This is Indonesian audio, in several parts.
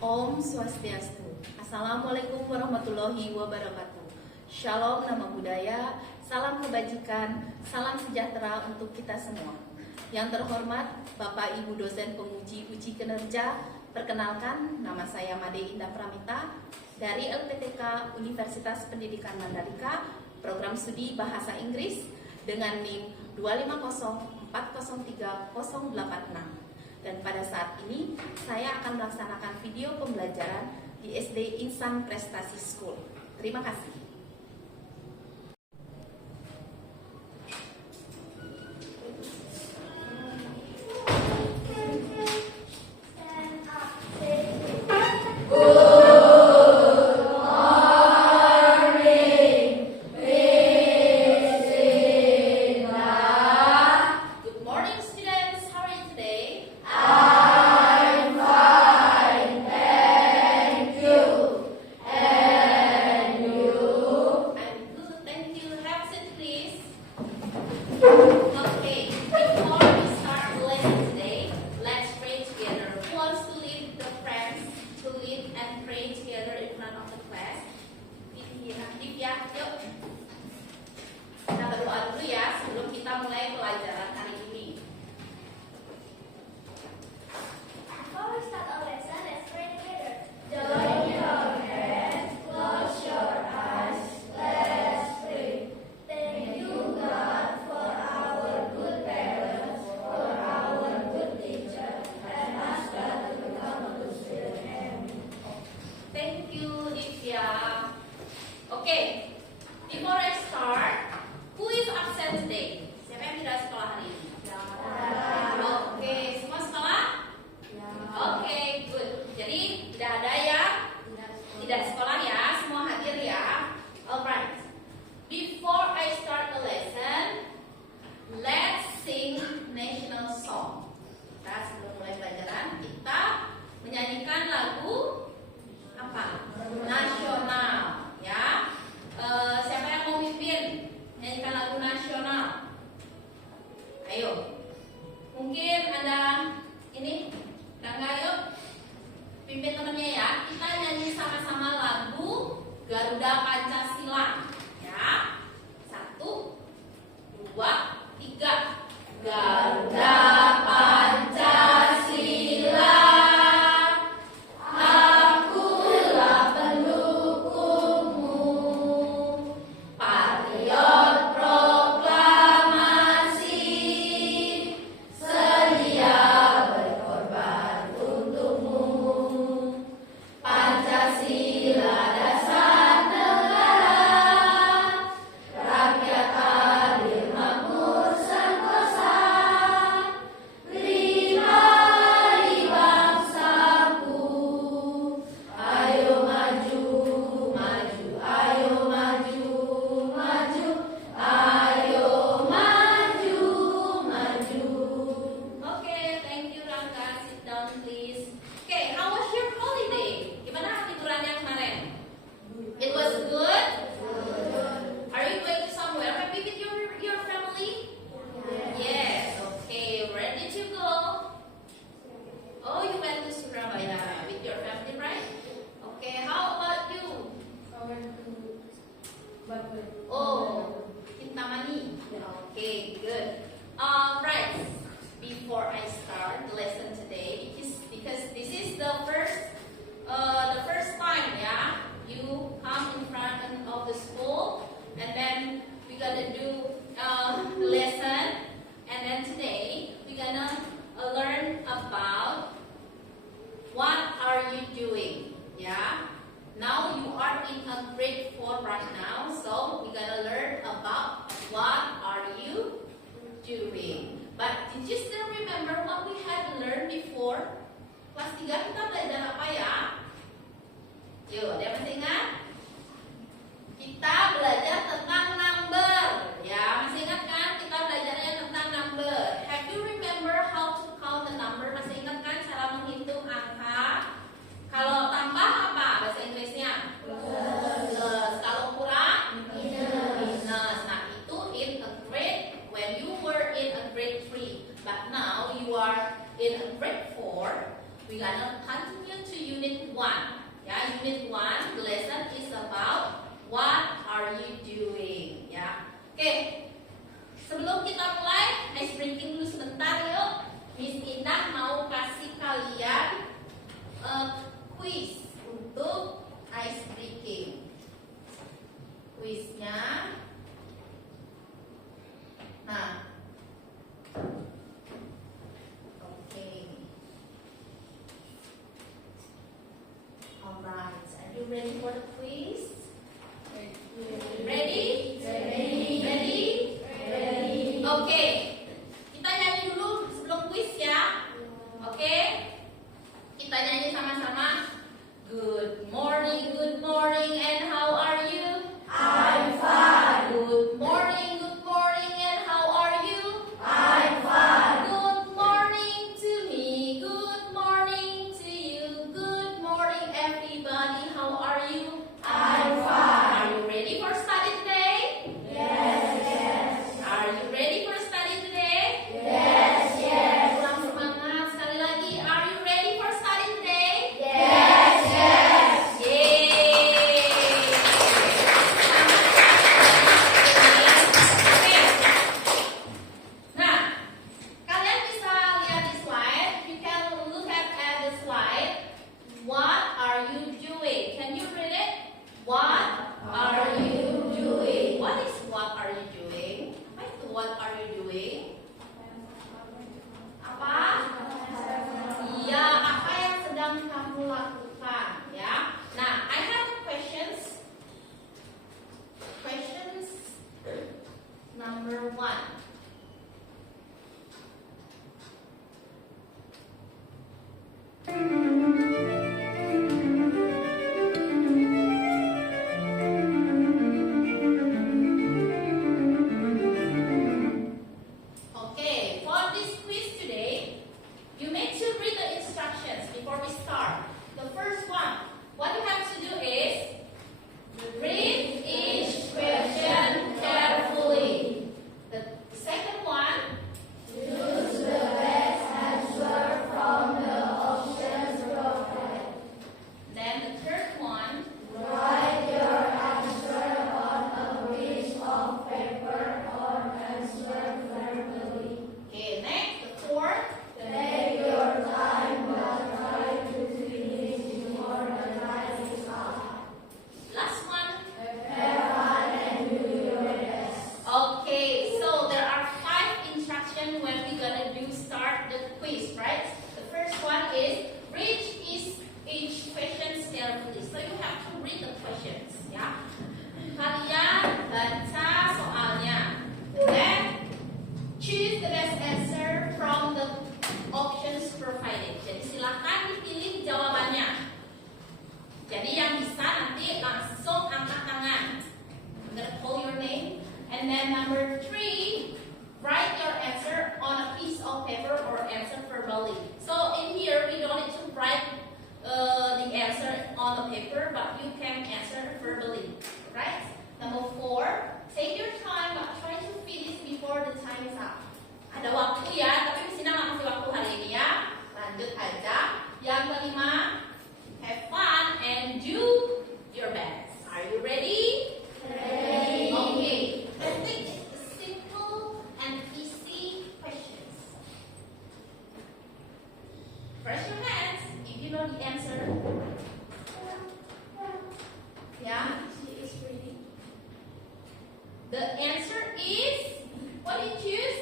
Om Swastiastu. Assalamualaikum warahmatullahi wabarakatuh. Shalom nama budaya, salam kebajikan, salam sejahtera untuk kita semua. Yang terhormat Bapak Ibu dosen penguji uji kinerja, perkenalkan nama saya Made Indah Pramita dari LPTK Universitas Pendidikan Mandalika, program studi Bahasa Inggris dengan NIM 250403086. Dan pada saat ini saya akan melaksanakan video pembelajaran di SD Insan Prestasi School. Terima kasih. Before I start, who is absent today? Siapa yang tidak sekolah hari ini? Oke, semua sekolah? Oke, good. Jadi tidak ada yang tidak sekolah ya, semua hadir ya. Alright. Before I start the lesson, let's sing national song. Kita sebelum mulai pelajaran, kita menyanyikan lagu apa? Nasional, ya. Siapa yang mau mimpin menyanyikan lagu nasional? Ayo. Mungkin ada ini, enggak, yuk pimpin temennya ya. Kita nyanyi sama-sama lagu Garuda Pancasila, ya. 1, 2, 3. Garuda Pancasila, akulah pendukungmu, patriot proklamasi, sedia berkorban untukmu. Pancasila dasar negara. Alright, are you ready for the quiz? Ready? Ready? Ready. Ready? Ready. Oke, kita nyanyi dulu sebelum quiz ya. Oke, kita nyanyi sama-sama. Good morning, and how are you? I'm fine. Good morning, and how are you? I'm fine. Good morning to me, good morning to you, good morning everybody, how are you? I'm fine. Are you ready for study today? Yes. Are you ready for study today? Yes. Kurang semangat sekali lagi. Are you ready for study today? Yes. Yeay. Oke. Nah, kalian bisa lihat di slide. You can look at the slide. What are you doing? Can you read it? What are you doing? What is what are you doing? Apa itu what are you doing? Apa? Iya, apa yang sedang kamu lakukan, ya? Nah, I have questions. Questions number 1. Okay, for this quiz today, you need to read the instructions before we start. The first one, what you have to do is read each question carefully. The second one, Choose the best answer from the options provided. then the third one, Write your answer on a piece of paper or answer verbally. okay, next, the fourth, Take your time, but try to finish before the night is out. last one. Have fun and do your best. Okay, so there are 5 instructions when we're gonna start the quiz, right? The first one is read each question carefully. So you have to read the questions, ya. Kalian baca soalnya. Then choose the best answer from the options provided. Jadi silakan dipilih jawabannya. Jadi yang bisa nanti langsung angkat tangan. I'm gonna call your name. And then number 3, write your answer on a piece of paper or answer verbally. So in here, we don't need to write the answer on the paper, but you can answer verbally, right? Number 4, take your time, but try to finish before the time is up. Ada waktu ya, tapi Miss Ina nggak kasih waktu hari ini ya. Lanjut aja. Yang kelima, have fun and do your best. Are you ready? Ready. Okay, let's take simple and easy questions. Raise your hands if you know the answer. Yeah? She is ready. The answer is, what did you choose?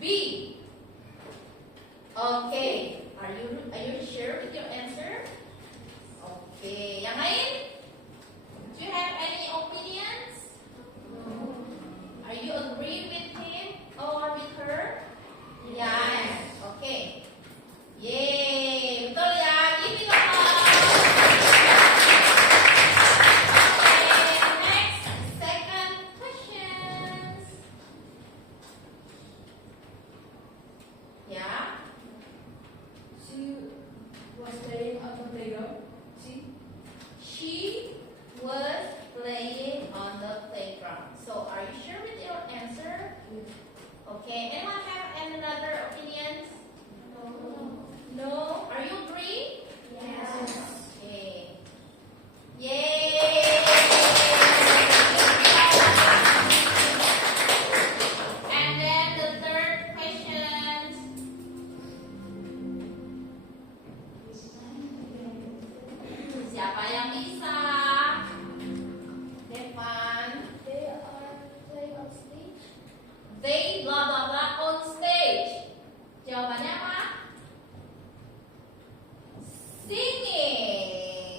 B. Okay, are you sure with your answer? Okay, yang lain? Do you have any opinions? Are you agree with him or with her? Yes. Okay. Yay, betul ya. Give it a applause. Okay, next, second questions. Yeah. She was playing on the playground. She was playing on the playground. So, are you sure with your answer? Okay. Anyone have another opinions? No. Are you agree? Yes. Okay. Yay! And then the third question. Siapa yang bisa? Devan. They are playing on stage. They blah blah blah on stage. Jawabannya apa? Singing.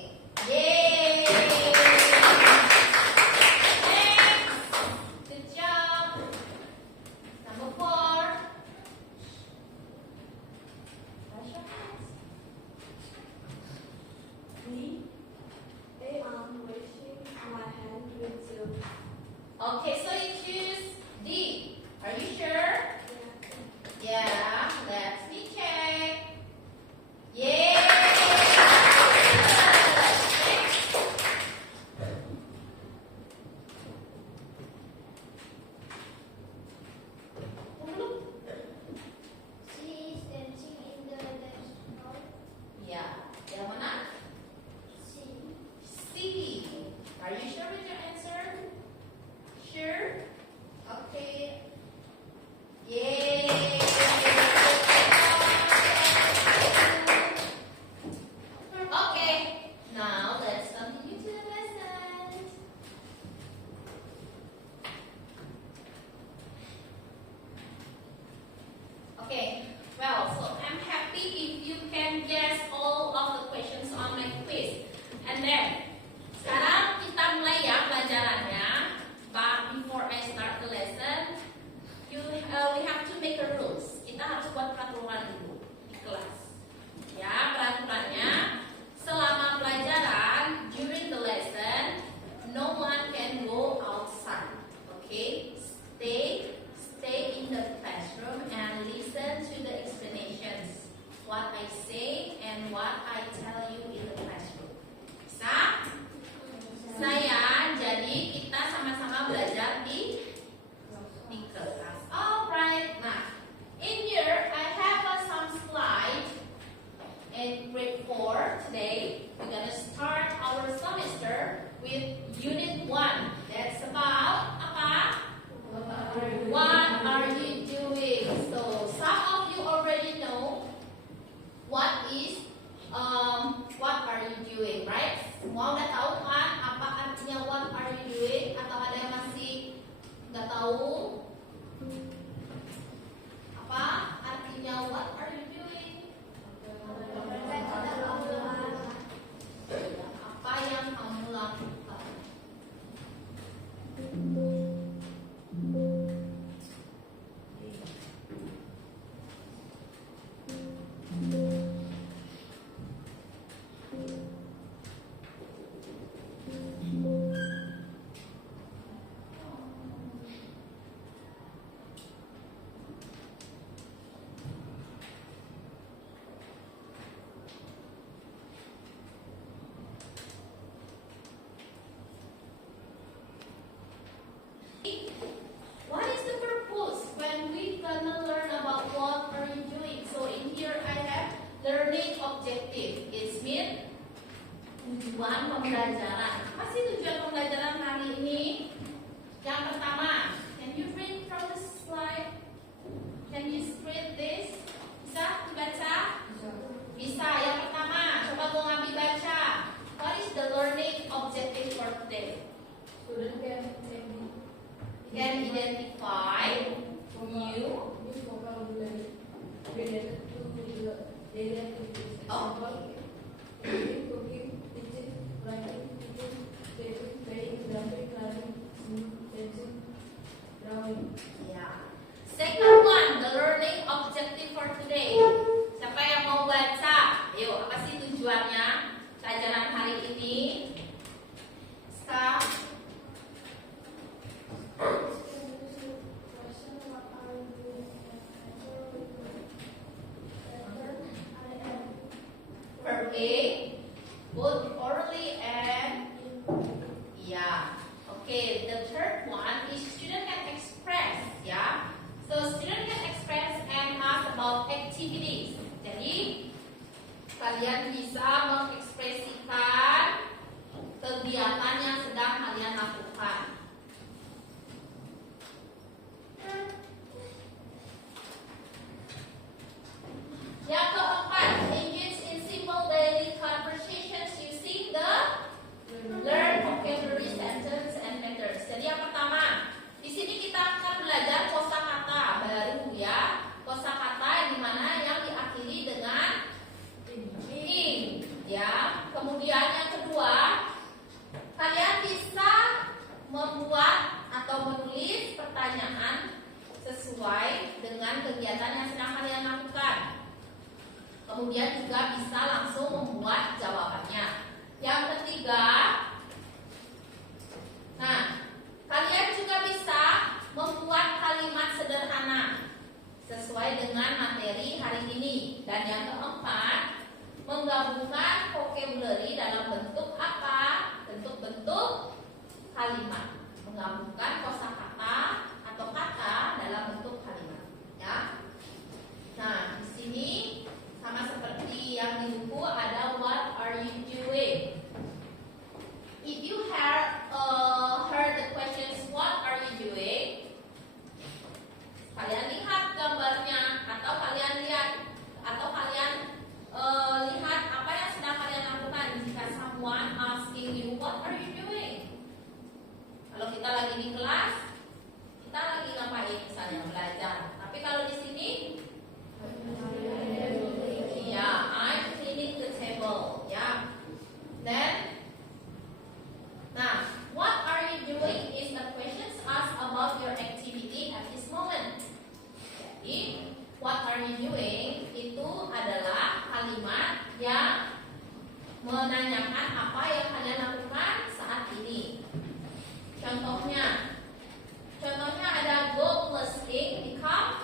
today we're gonna start our semester with Unit 1. That's about apa? What are you doing? So some of you already know what are you doing, right? Semua udah tahu kan apa artinya what are you doing? Atau ada yang masih nggak tahu? Apa artinya what are you doing? Apa yang kamu lakukan? What is the purpose when we gonna learn about what are you doing? So in here I have learning objective. It means tujuan pembelajaran. Apa sih tujuan pembelajaran hari ini? Yang pertama, can you read from the slide? Can you read this? Bisa dibaca? Bisa. Yang pertama, coba gua ngambil baca. What is the learning objective for today? Student Can identify new vocabulary related to the daily activities. Okay. Reading, cooking, teaching, writing, teaching, typing, playing, jumping, climbing, singing, dancing, drawing. Yeah. Second one, the learning objective for today. Siapa yang mau baca? Ayo, apa sih tujuannya pelajaran hari ini? Start. Verb A, both orally and yeah. Okay, the third one is student can express, yeah. So student can express and ask about activities. Jadi kalian bisa mengekspresikan kegiatan yang sedang kalian lakukan. Yang keempat, engage in simple daily conversations using the learn vocabulary sentence and methods. Jadi yang pertama, di sini kita akan belajar kosakata baru ya. Kosakata yang dimana yang diakhiri dengan ing, ya. Kemudian yang kedua, kalian bisa membuat atau menulis pertanyaan sesuai dengan kegiatan yang sedang kalian lakukan. Kemudian juga bisa langsung membuat jawabannya. Yang ketiga, nah, kalian juga bisa membuat kalimat sederhana sesuai dengan materi hari ini. Dan yang keempat, menggabungkan vocabulary dalam bentuk apa? Bentuk-bentuk kalimat. Menggabungkan kosakata atau kata dalam bentuk kalimat, ya. Nah, di sini sama seperti yang di buku ada what are you doing. If you heard the questions what are you doing, kalian lihat gambarnya atau kalian lihat apa yang sedang kalian lakukan. Jika someone asking you what are you doing, kalau kita lagi di kelas, kita lagi ngapain? Misalnya belajar. Tapi kalau di sini, yeah, I'm cleaning the table. Yeah. Then, now, what are you doing is the questions asked about your activity at this moment. Jadi, what are you doing itu adalah kalimat yang menanyakan apa yang kalian lakukan saat ini. Contohnya ada go plus ing become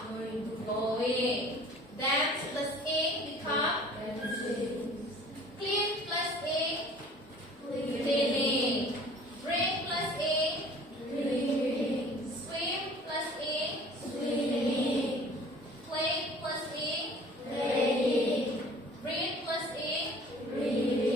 going. Dance plus ing become clean plus ing cleaning. Drink plus ing drinking. Swim plus ing swimming. Play plus ing playing. Read plus ing reading.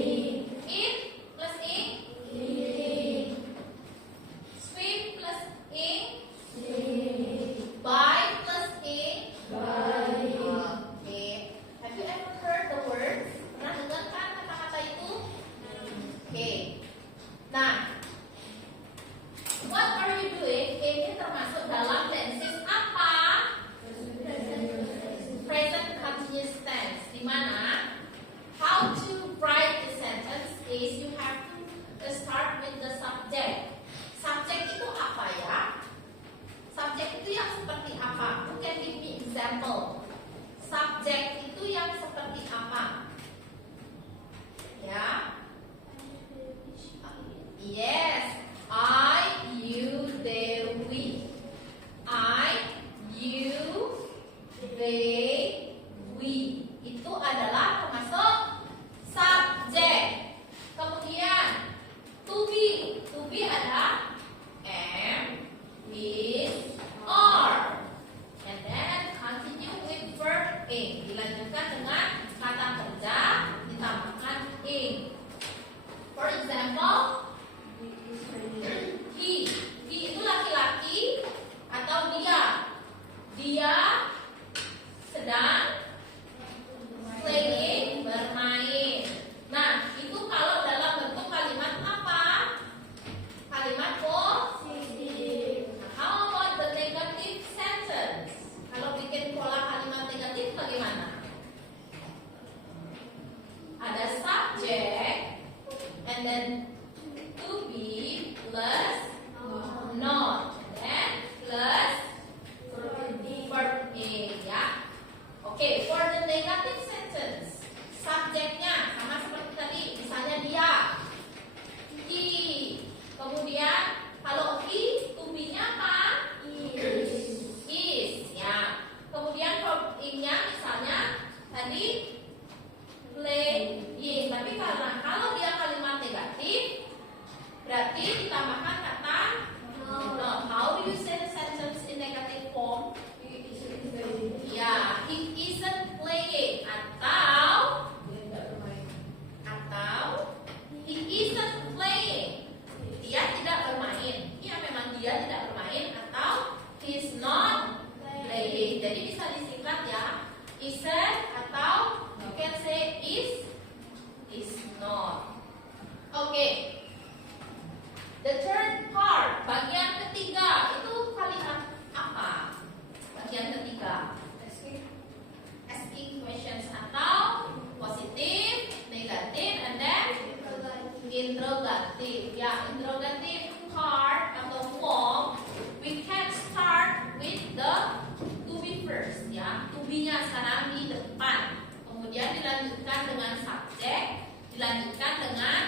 and then to be plus not, and then plus verb A, ya. Oke, for the negative sentence, subjeknya sama seperti tadi, misalnya dia, he. Kemudian kalau he, to be-nya apa? Is, ya. Kemudian verb ing-nya misalnya tadi playing, tapi karena kalau dia kalimat negatif berarti ditambahkan kata not. How do you say the sentence in negative form? Ya, he isn't playing atau he isn't playing. Dia tidak bermain. Ya, memang dia tidak bermain atau he's not playing. Jadi bisa disingkat ya, isn't atau you can say is not. Oke. The third part, bagian ketiga itu kalimat apa? Bagian ketiga, asking questions atau positif, negatif, and then interrogative. Ya, interrogative part atau form, we can start with the to be first. Ya, to be-nya sekarang di depan. Kemudian dilanjutkan dengan subjek, dilanjutkan dengan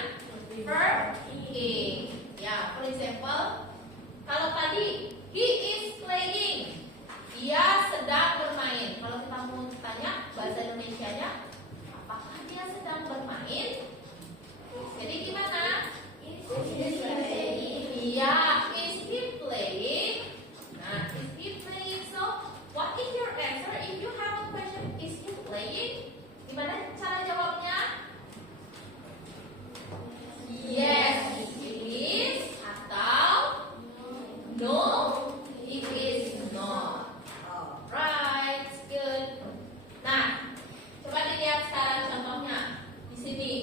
verb ing. Ya, for example, kalau tadi he is playing, dia sedang bermain. Kalau kita mau tanya bahasa Indonesianya, apakah dia sedang bermain? Jadi gimana? Iya, is he playing? Nah, is he playing? So, what is your answer? If you have a question, is he playing? Gimana cara jawabnya? Yes, it is. Atau no, it is not. Alright, good. Nah, coba dilihat sekarang contohnya di sini.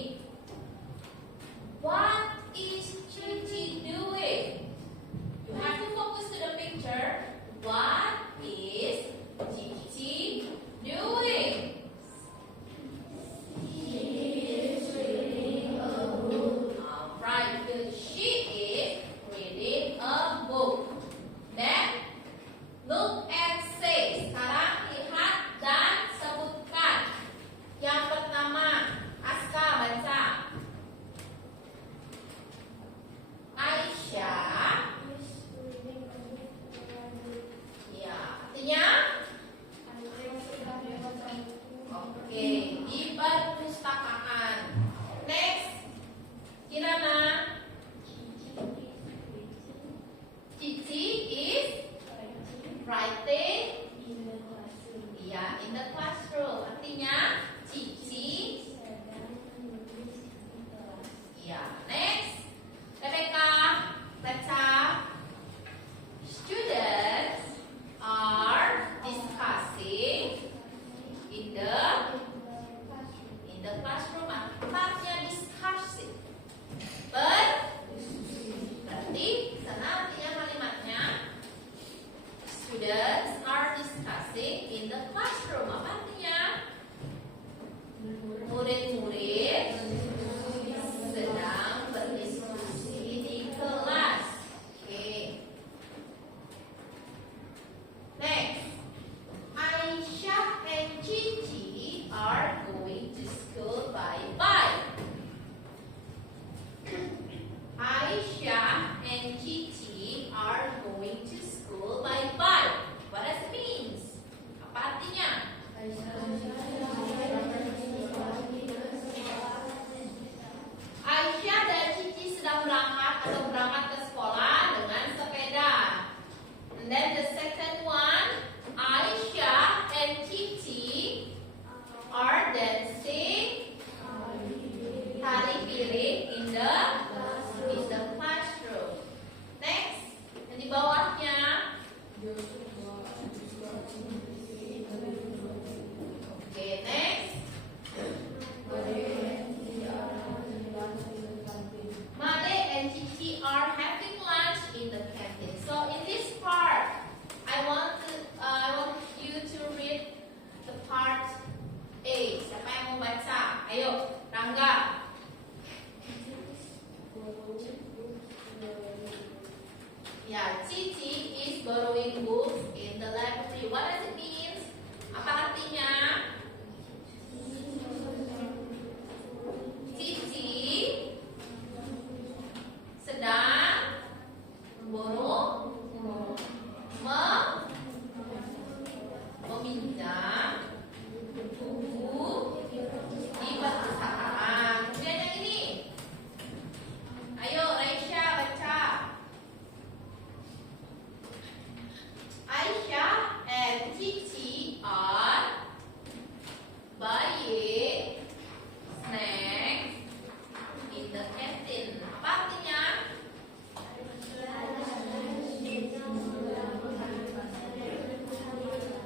the canteen. Apa artinya?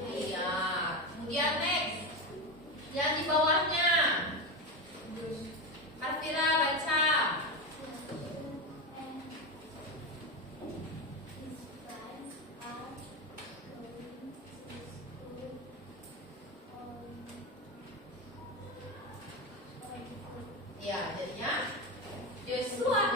Iya. Kemudian next, yang di bawahnya. Arfira baca. Ya, jadinya Joshua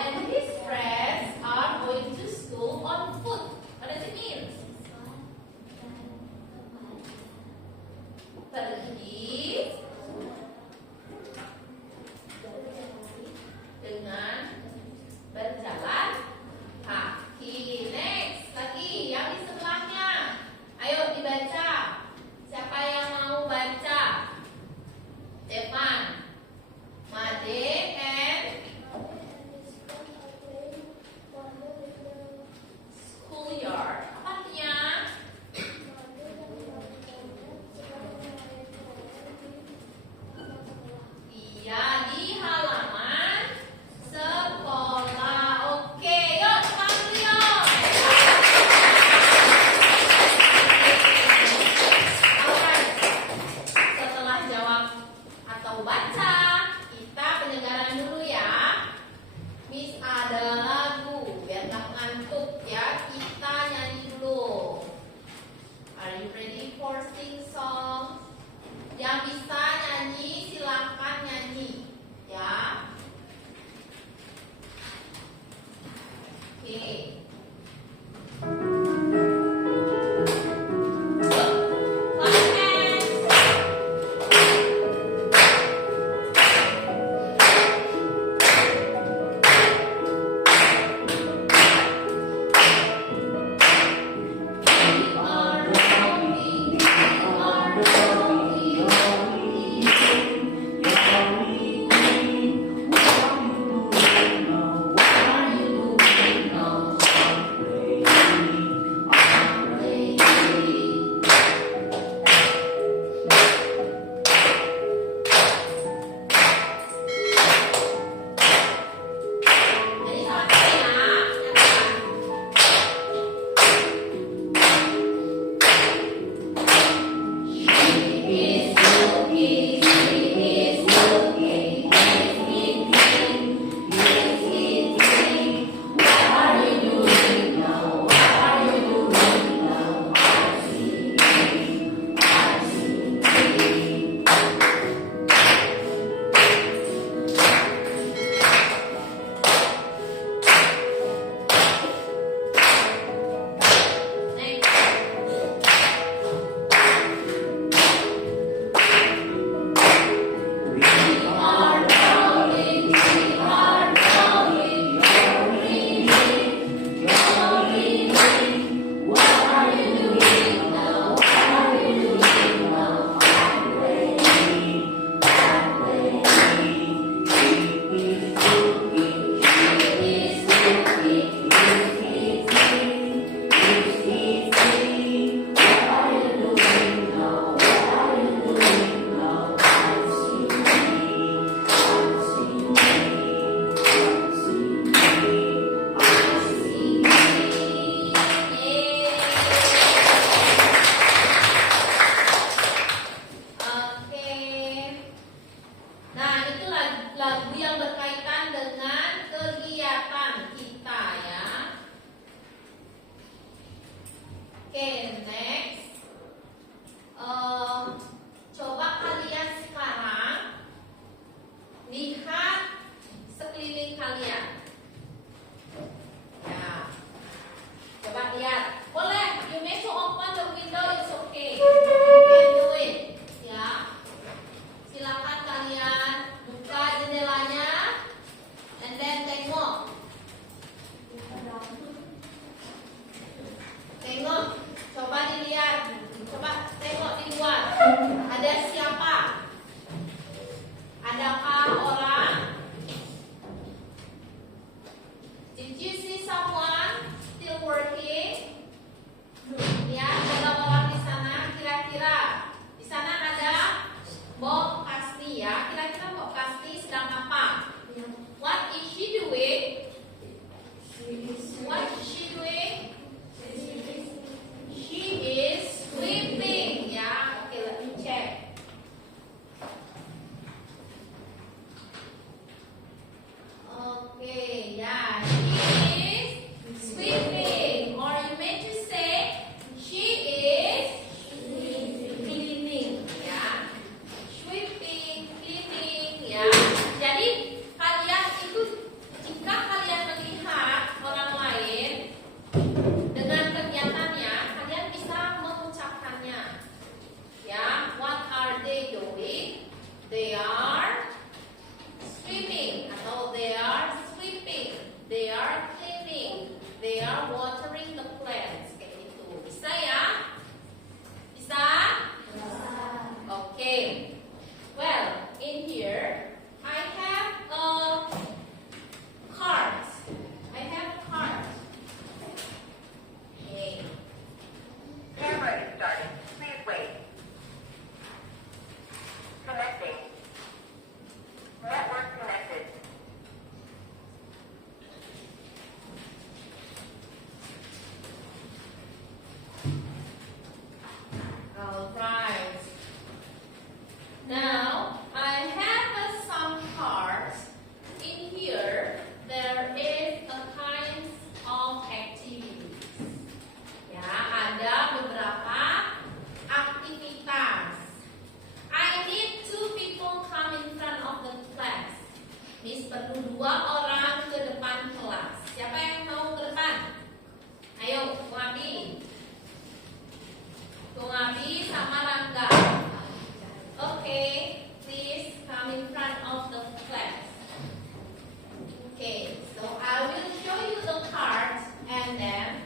Okay, so I will show you the cards and then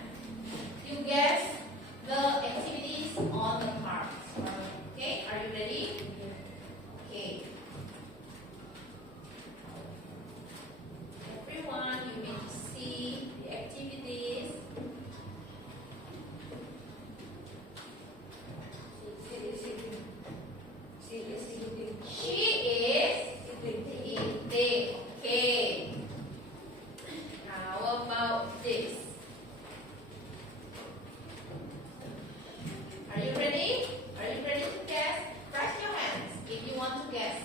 you guess the activities on the cards. Okay, are you ready? Okay. Everyone, you need to see the activities. She is eating. Okay. How about this? Are you ready? Are you ready to guess? Raise your hands if you want to guess.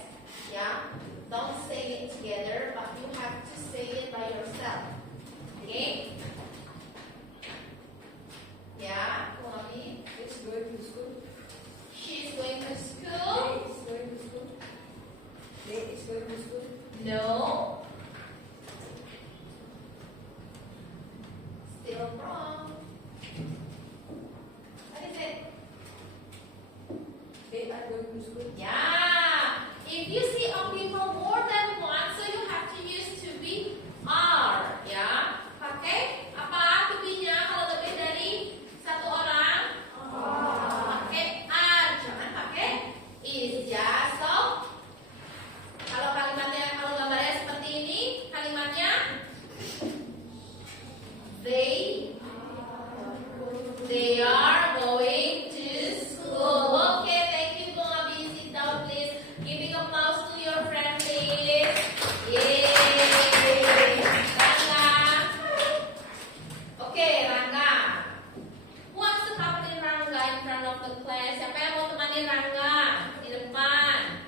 Yeah? Don't say it together, but you have to say it by yourself. Okay? Yeah, Mommy. It's going to school. She's going to school. It's going to school. It's going to school. No. Still wrong. What is it? They are going to school. Yeah. If you see a people more than one, so you have to use to be are. Ya. Pakai apa to be-nya kalau lebih dari satu orang? Pakai are. Jangan pakai is ya. So kalau kalimatnya, kalau gambarnya seperti ini, kalimatnya they are going to school. Okay, thank you, Bobby. Sit down, please. Giving applause to your friend, please. Yay! Rangga. Okay, Rangga. Who wants to accompany Rangga in front of the class? Siapa yang mau temani Rangga di depan?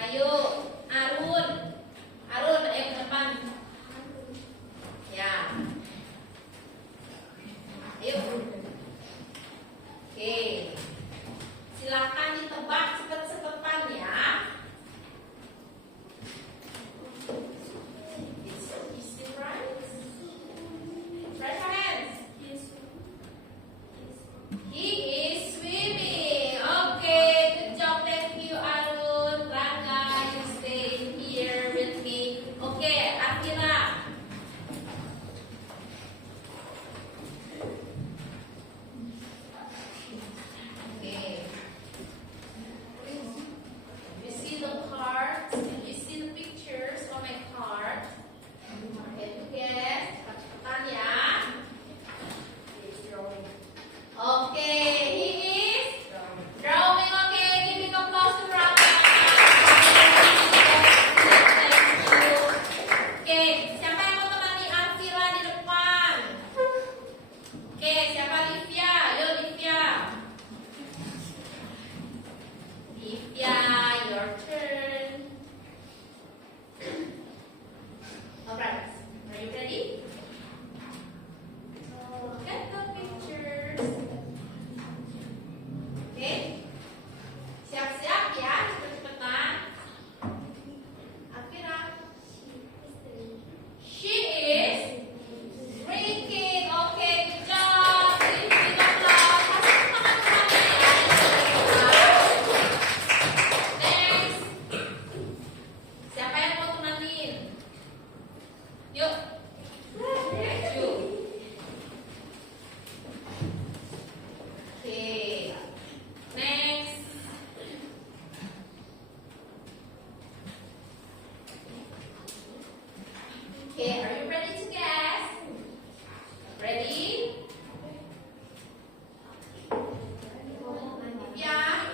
Ayo, Arun. Arun, ayo ke depan. Ya. Ayo. Oke. Silakan ditebak cepet-cepetan ya. It's so easy, right? Raise your hands. He is swimming. Okay, good job. Thank you, Arun. Rangga, you stay here with me. Okay, Akira. Okay. You see the cards? Can you see the pictures on my card? Can you guess? Cepat-cepatan ya. It's drawing. Okay, he is drawing. Okay, giving applause to Rama. Thank you. Okay, siapa yang mau temani Alvira di depan? Okay, siapa Livia? Yo Livia. Livia, your turn. Alright, are you ready? Look at the pictures. Oke, siap-siap ya, cepet-cepetan. Alvira. She is drinking. Okay, good job. Please give applause. Kasih teman-teman ya. Next. Siapa yang mau temanin? Yuk. Maju. Okay. Next. Okay, are you ready to guess? Ready? Yeah.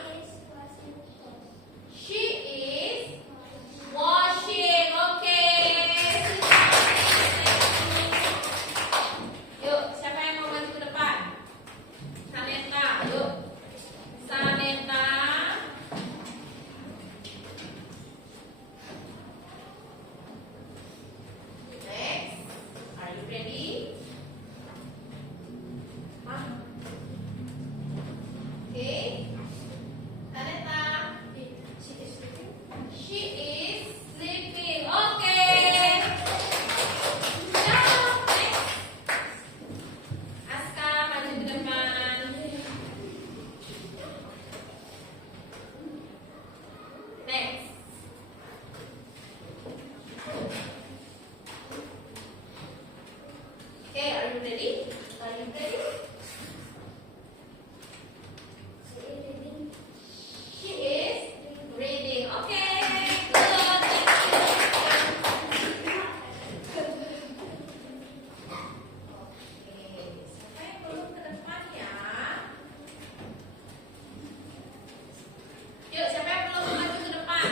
She is washing. Okay. Yuk, siapa yang mau maju ke depan? Samantha, yuk. Samantha. Next. ready? Are you ready? She is reading. Okay, good. Oke, siapa yang belum ke depan ya? Yuk, siapa yang belum maju ke depan?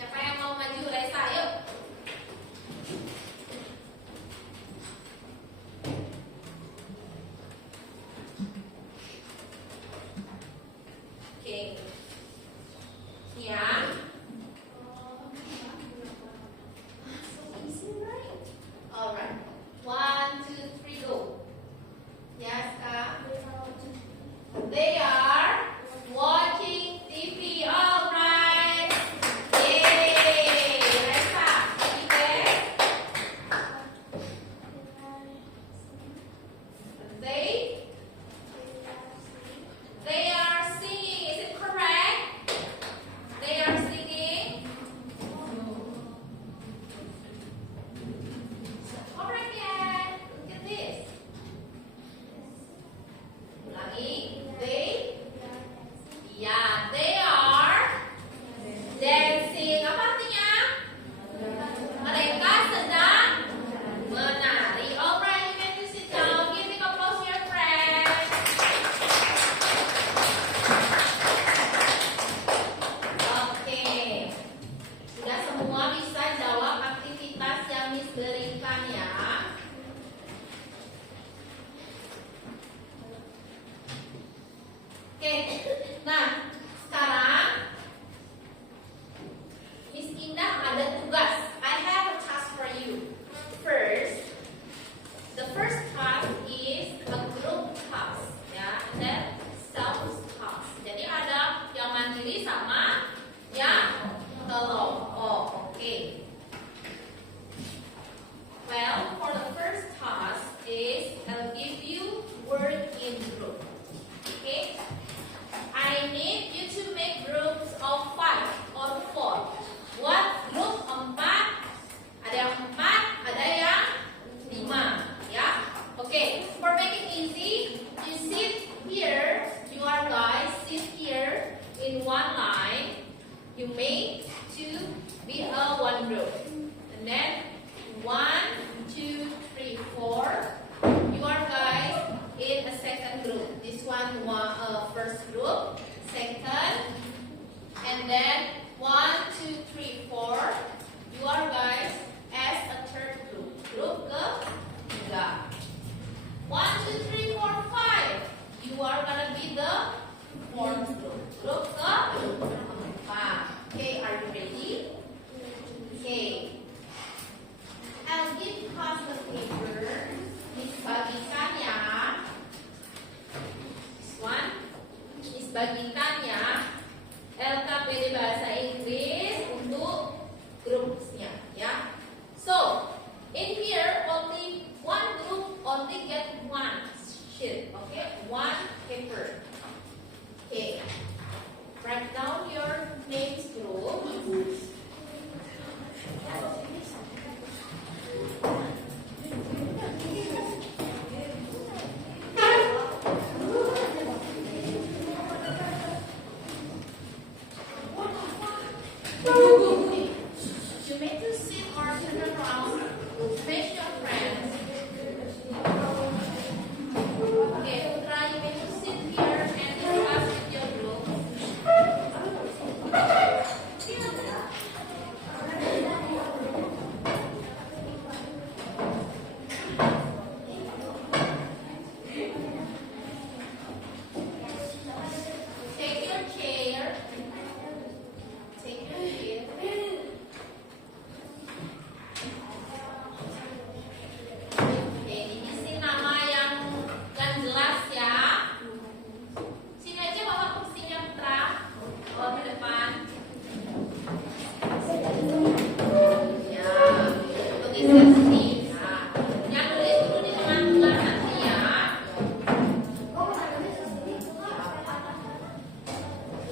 Siapa yang mau maju? Resa, yuk. Oke. Ya. Alright. 1, 2, 3, go. Yes, Kak. They are watching TV. Alright. Yay. Resa, you there? They are singing. Is it correct? They are singing. Correct yet? Look at this. Ulangi. Yeah, they are dancing. Apa artinya? Mereka sedang menari. Alright, you can sit down. Give me applause to your friends. Oke. Sudah semua bisa jawab aktivitas yang Miss berikan ya. Oke. Nah, sekarang Miss Indah ada tugas. I have a task for you. The first task is a group task, ya, and then self task. Jadi ada yang mandiri sama yang kelompok. Oke. Well, for the first task is I'll give you work in group. Okay. I need you to make groups of 5 or 4. What group? 4. Ada yang 4, ada yang 5. Ya. Okay. For making easy, you sit here. You are guys sit here in one line. You make to be a one group. And then 1, 2, 3, 4. You are guys in a second group. This one first group, second, and then 1, 2, 3, 4. You are guys as a third group. Group ketiga. 1, 2, 3, 4, 5. You are gonna be the fourth group. Group keempat. Okay, are you ready? Okay. I'll give us the paper. Miss bagikan ya. This one. Miss bagikan ya. LKPD Bahasa Inggris untuk grupsnya ya. So, in here only one group only get one sheet. Okay, one paper. Okay. Write down your names group. You make to sit or turn around. Face your friends. Okay, Putra, you make to sit here and discuss with your group. Take your chair. Take your chair. Oke, ini sih nama yang jelas ya. Sini aja bawa kursinya Putra. Bawa ke depan. Ya, oke sekarang sini. Nah, yang tulis dulu di tengah-tengah nanti ya.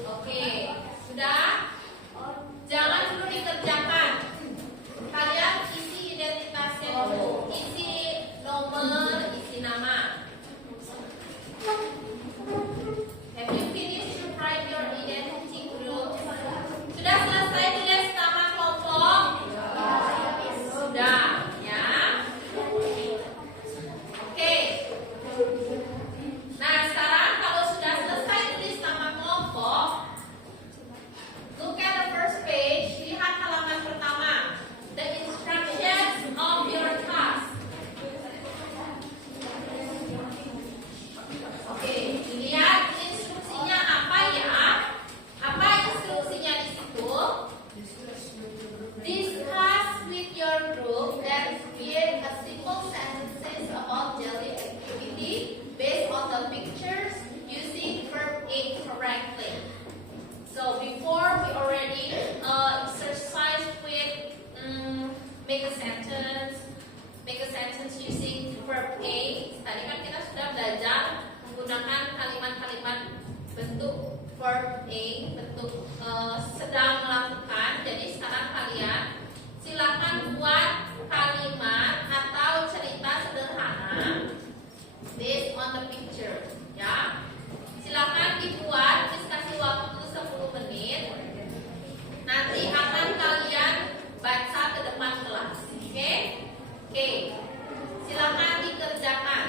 Oke, sudah? Jangan dulu dikerjakan. Kalian isi identitasnya dulu. Isi nomor Tadi kan kita sudah belajar menggunakan kalimat-kalimat bentuk verb A, bentuk sedang melakukan. Jadi sekarang kalian silakan buat kalimat atau cerita sederhana based on the picture, ya. Silakan dibuat, kasih waktu 10 menit. Nanti akan kalian baca ke depan kelas. Oke? Oke. Silakan dikerjakan.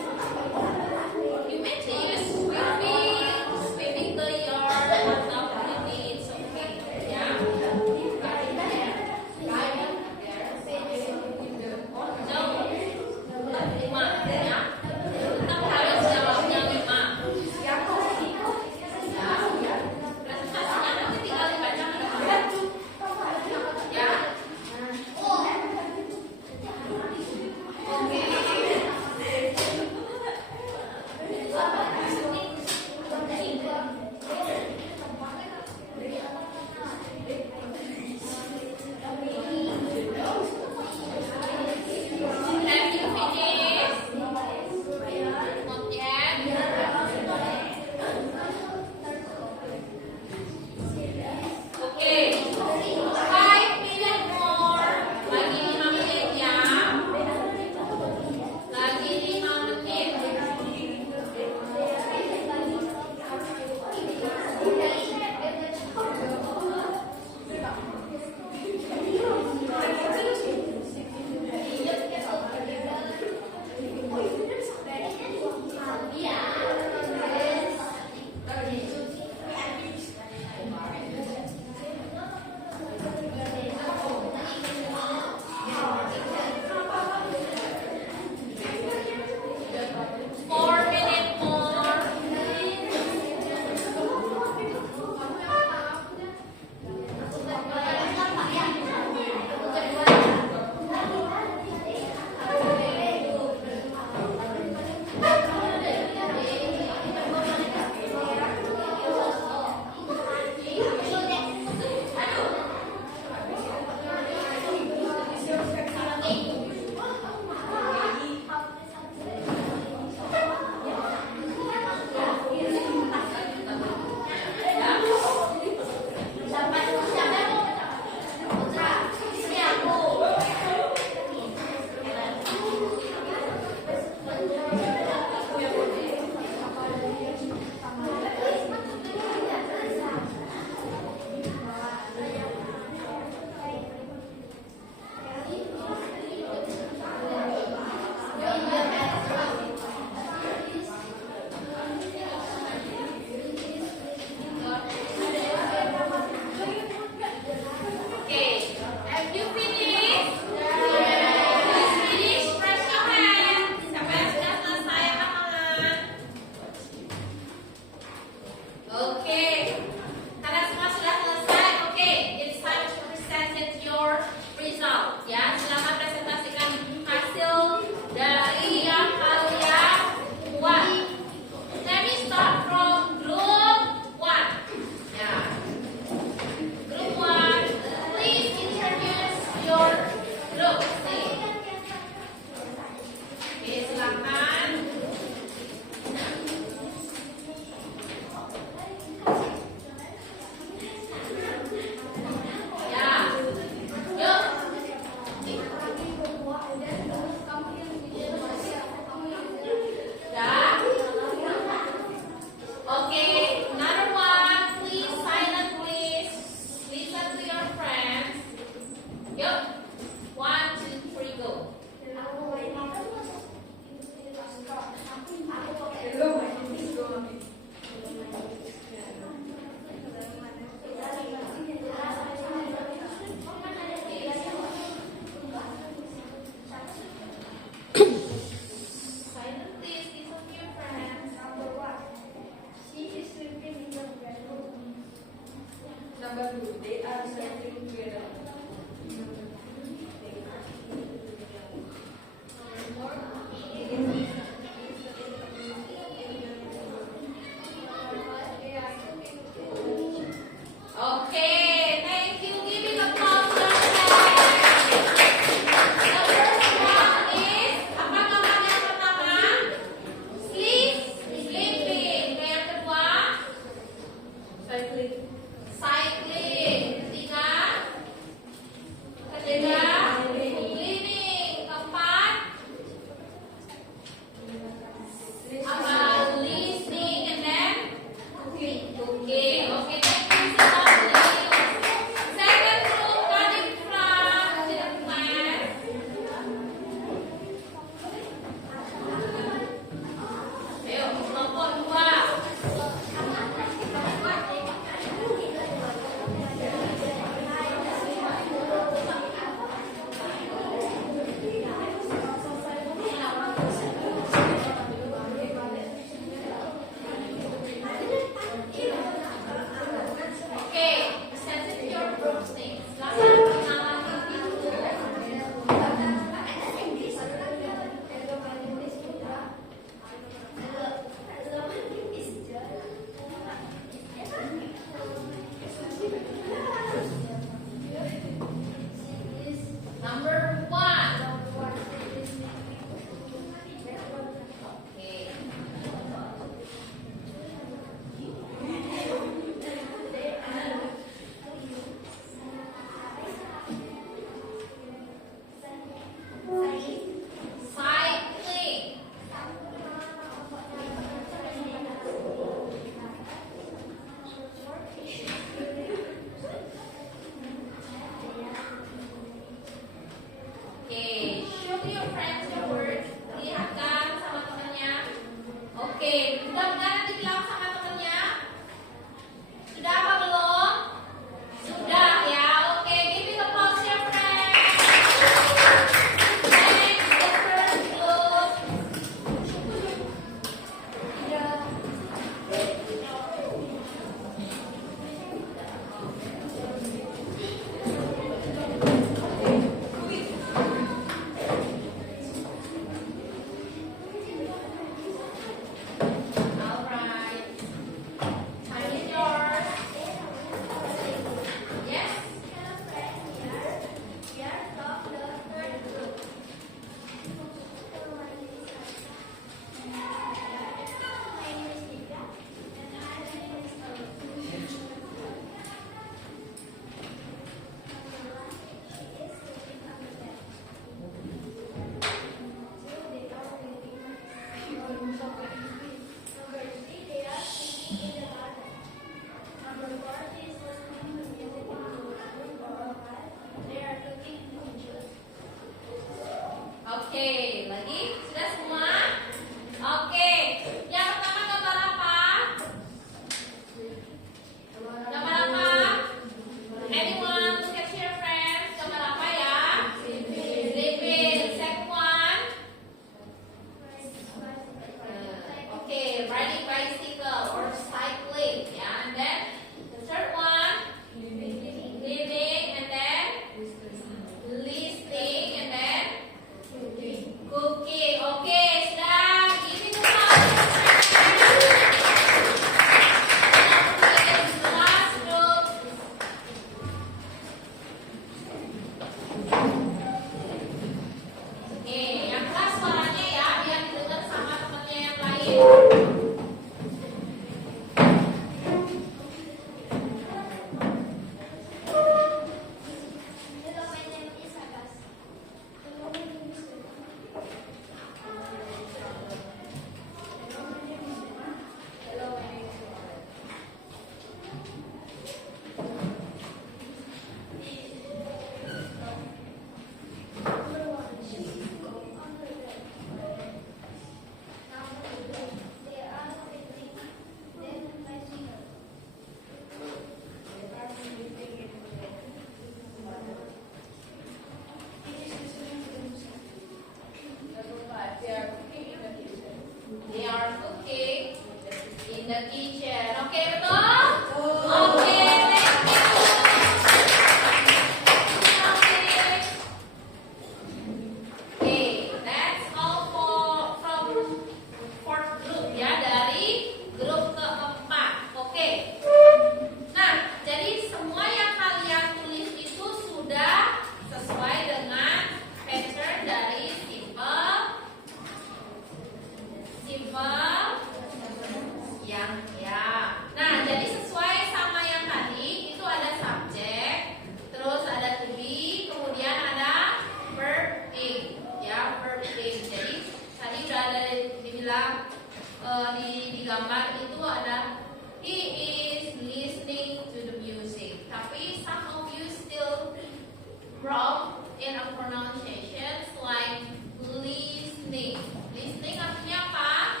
pronunciations like listening. Listening artinya apa?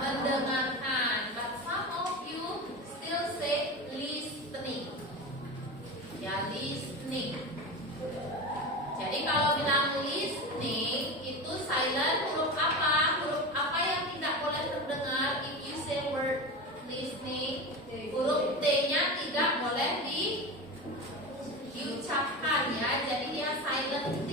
Mendengarkan. But some of you still say listening. Ya, listening. Jadi kalau bilang listening itu silent huruf apa? Huruf apa yang tidak boleh terdengar? If you say word listening, huruf T-nya tidak boleh diucapkan ya. Jadi dia silent T.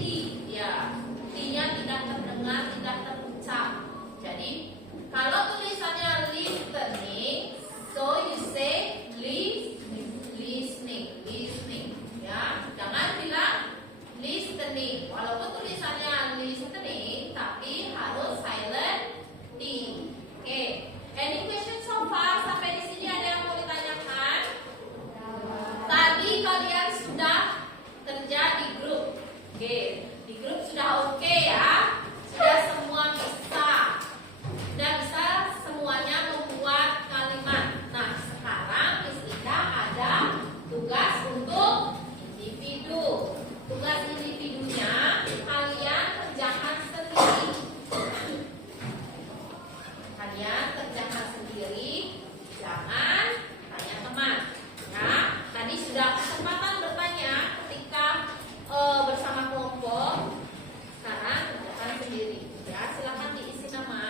Ya, T-nya tidak terdengar, tidak terucap. Jadi kalau tulisannya listening, so you say listening, listening. Ya, jangan bilang listening. Walaupun tulisannya listening, tapi harus silent T. Oke. Any question so far? Sampai di sini ada yang mau ditanyakan? Tadi kalian sudah kerja di grup. Oke. Di grup sudah oke ya? Sudah semua bisa. Sudah bisa semuanya membuat kalimat. Nah, sekarang Miss Ida ada tugas untuk individu. Tugas individunya kalian kerjakan sendiri. Kalian kerjakan sendiri, jangan tanya teman. Ya, tadi sudah kesempatan bertanya ketika bersama kelompok. Sekarang kerjakan sendiri. Ya, silakan diisi nama.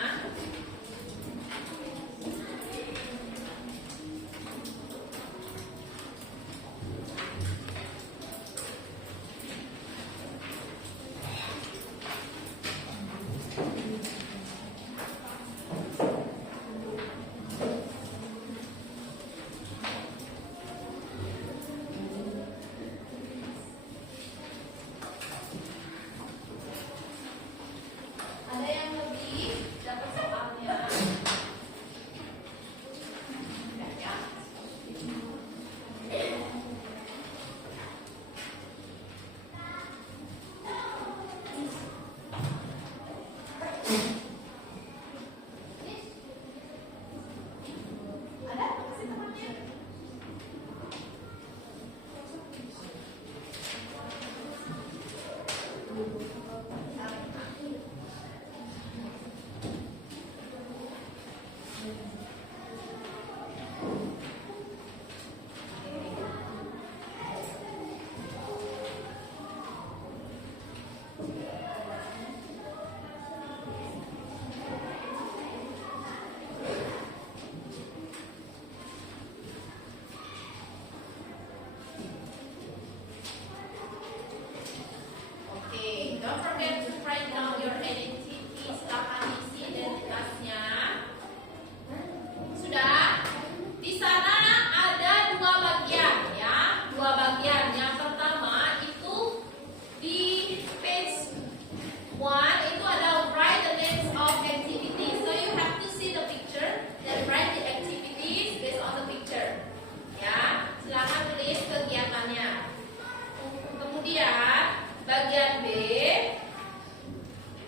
Ada yang lebih dapat soalnya? Tidak ya? Ada? Kasih temannya. Okay, don't forget to write down your identity. Silakan isi identitasnya. Sudah? Di sana ada dua bagian ya, dua bagian. Yang pertama itu di page 1 itu ada write the names of activities. So you have to see the picture and write the activities based on the picture. Ya, silakan tulis kegiatannya. Kemudian bagian B,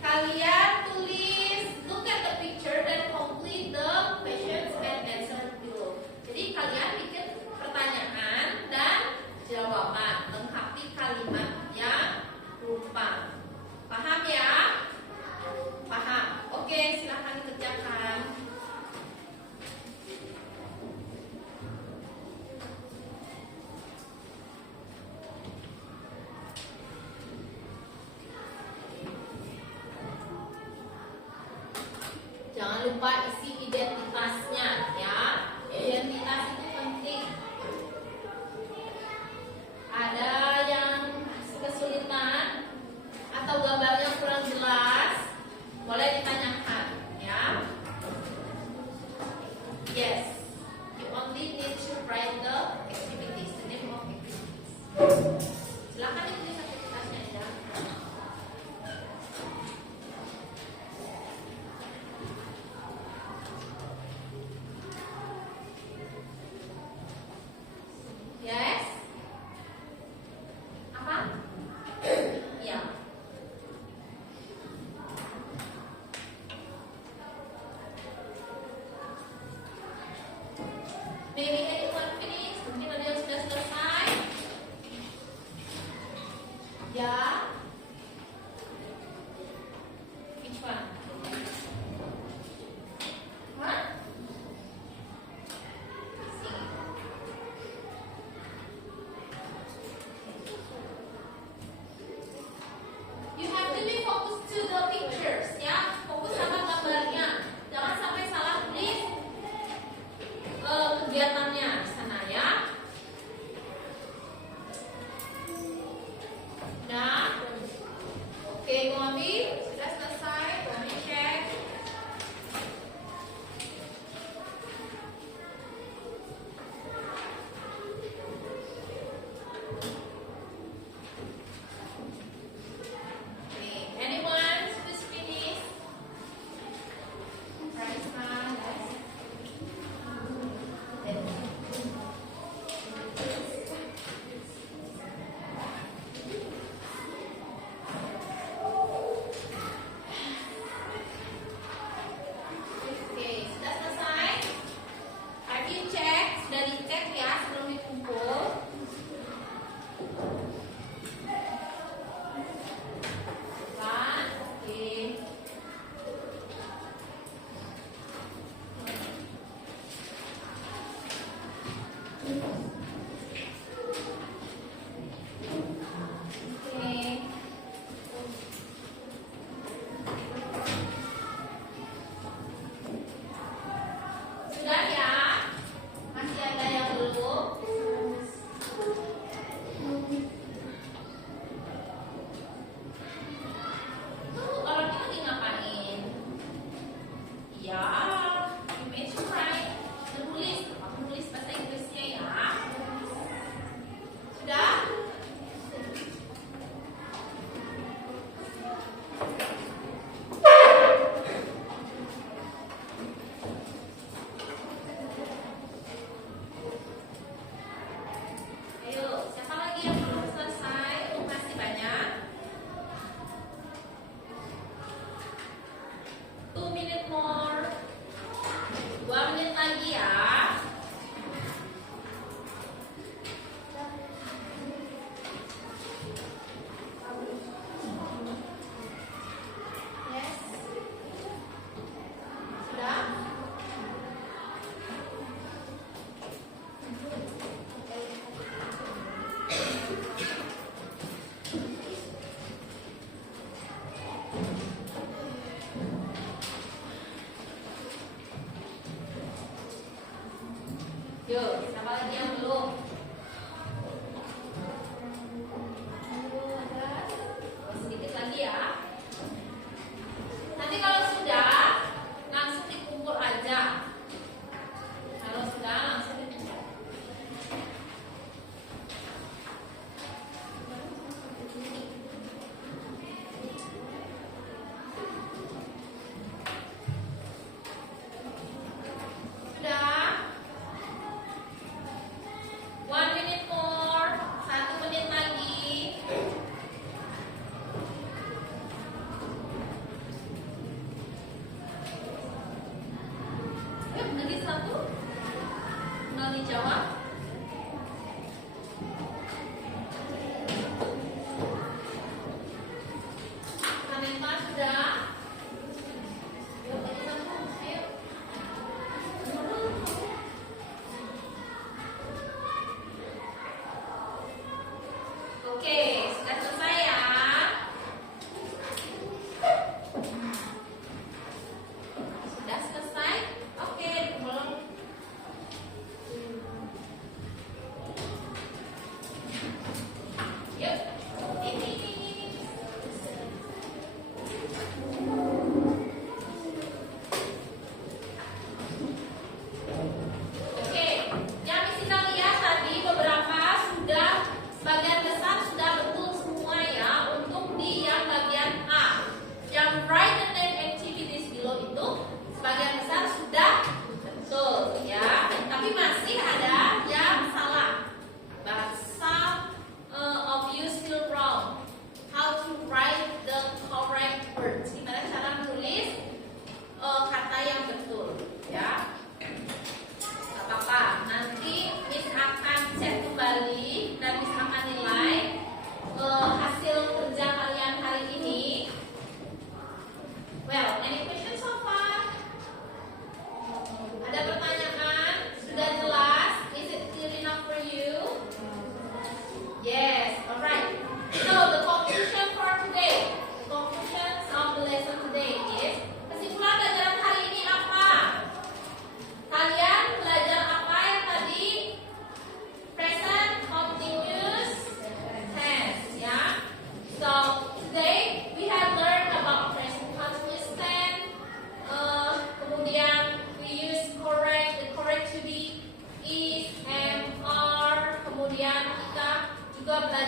kalian tulis look at the picture dan complete the questions and answer below. Jadi kalian bikin pertanyaan dan jawaban, lengkapi kalimat yang rupa. Paham ya? Paham. Oke, silahkan kerjakan. Jangan lupa isi identitasnya ya. Identitas itu penting. Ada yang kesulitan atau gambarnya kurang jelas, boleh ditanyakan ya. Yes, you only need to write the activities, the name of activities. Silakan ditulis aktivitasnya ya. Yes? Apa? Ya. Maybe anyone finish? Mungkin ada yang sudah selesai? Ya.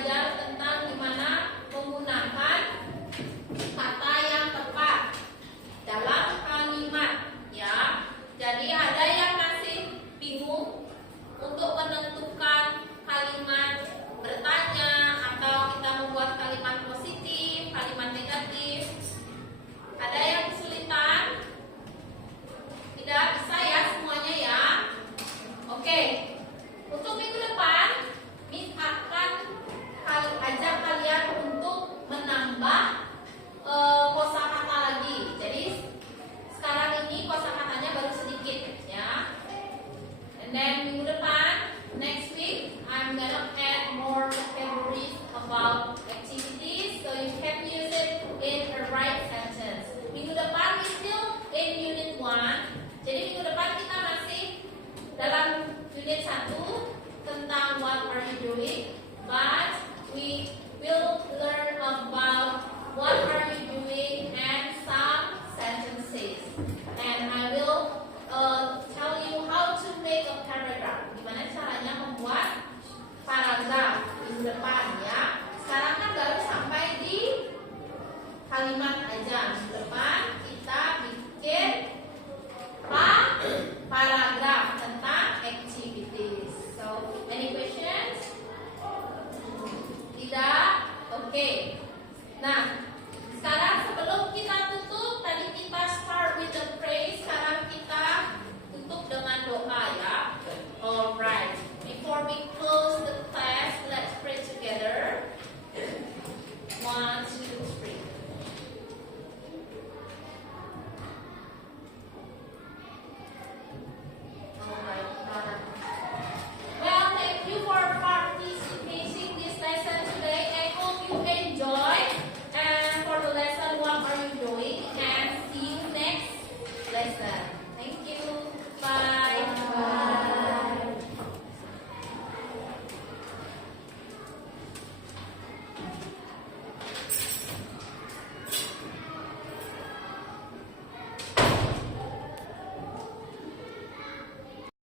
belajar tentang gimana menggunakan kata yang tepat dalam kalimat, ya. Jadi ada yang masih bingung untuk menentukan kalimat bertanya atau kita membuat kalimat positif, kalimat negatif. Ada yang kesulitan? Tidak bisa ya semuanya ya. Oke. Untuk minggu depan, Miss akan ajak kalian untuk menambah kosakata lagi. Jadi sekarang ini kosakatanya baru sedikit ya. And then minggu depan, next week, I'm gonna add more vocabularies about activities so you can use it in a right sentence. Minggu depan we still in unit 1. Jadi minggu depan kita masih dalam unit 1 tentang what are you doing, but we will learn about what are you doing and some sentences. And I will tell you how to make a paragraph. Gimana caranya membuat paragraf minggu depan ya. Sekarang kan baru sampai di kalimat aja. Minggu depan kita bikin paragraf tentang activities. So, any questions? Tidak? Oke. Nah,